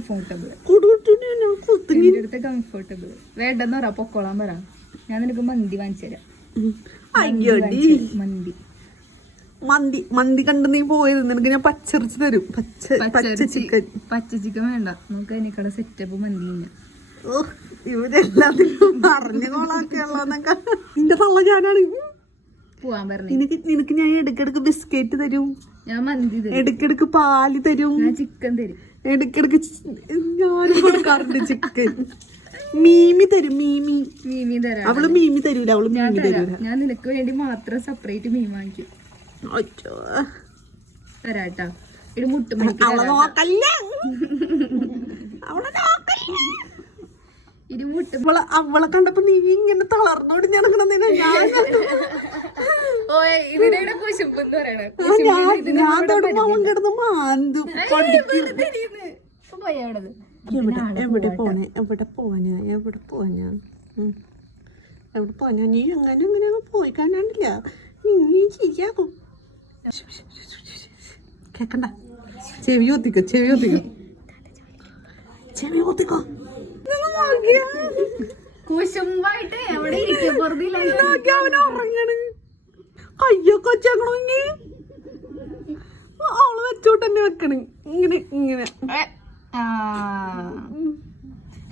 Comfortable comfortable വേണ്ടെന്ന് പറ പൊക്കോളാൻ പറ. ഞാൻ നിനക്ക് മന്തി വാങ്ങിച്ചു തരാം. മന്തി മന്തി മന്തി കണ്ട് നീ പോയത്. നിനക്ക് ഞാൻ പച്ചറിച്ച് തരും. പച്ച ചിക്കൻ വേണ്ട, നമുക്ക് അതിനേക്കാളെ സെറ്റപ്പ് മന്തി തന്നെ. ഇവരെല്ലാത്തിനും പറഞ്ഞു കോളാക്കിയുള്ളതൊക്കെ നിന്റെ തള്ള ഞാനാണ്. പോവാൻ പറഞ്ഞു. നിനക്ക് ഞാൻ ഇടക്കിടക്ക് ബിസ്ക്കറ്റ് തരും, ഞാൻ മന്തി തരും, ഇടക്കിടക്ക് പാല് തരും, ഞാൻ ചിക്കൻ തരും, ഇടക്കിടക്ക് ഞാനും കൊടുക്കാറുണ്ട് ചിക്കൻ. മീമി തരും. മീമി തരാം. അവള് മീമി തരൂല. അവള് മീമി തരൂല. ഞാൻ നിനക്ക് വേണ്ടി മാത്രം സെപ്പറേറ്റ് മീൻ വാങ്ങിക്കും. തരാട്ടാ. ഇത് മുട്ടുമണിക്ക് അവളെ നോക്കല്ല. അവളെ കണ്ടപ്പോ നീ ഇങ്ങനെ തളർന്നോട് ഞാൻ കിടന്ന് മാന്തു. എവിടെ പോനാ നീ അങ്ങനെ പോയി കാണാണ്ടില്ല. നീ ശരിയാക്കും. കേക്കണ്ട. ചെവി ഒത്തിക്കോ. കുശുമ്പായിട്ട് എവിടെ കയ്യൊക്കെ വെച്ചേക്കണോ? അവള് വെച്ചോട്ട് തന്നെ വെക്കണ്. ഇങ്ങനെ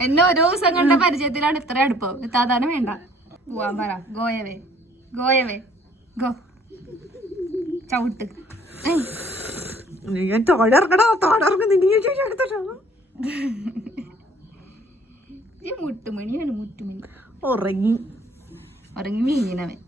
എന്നെ ഒരു ദിവസം കണ്ട പരിചയത്തിലാണ് ഇത്ര അടുപ്പം. സാധാരണ വേണ്ട. പോവാൻ പറ. ഗോയവേ ഗോ ചവിട്ട്. ഞാൻ തോടിറങ്ങടാ. മുട്ടുമണിയാണ്. ഉറങ്ങി വീങ്ങിനവൻ.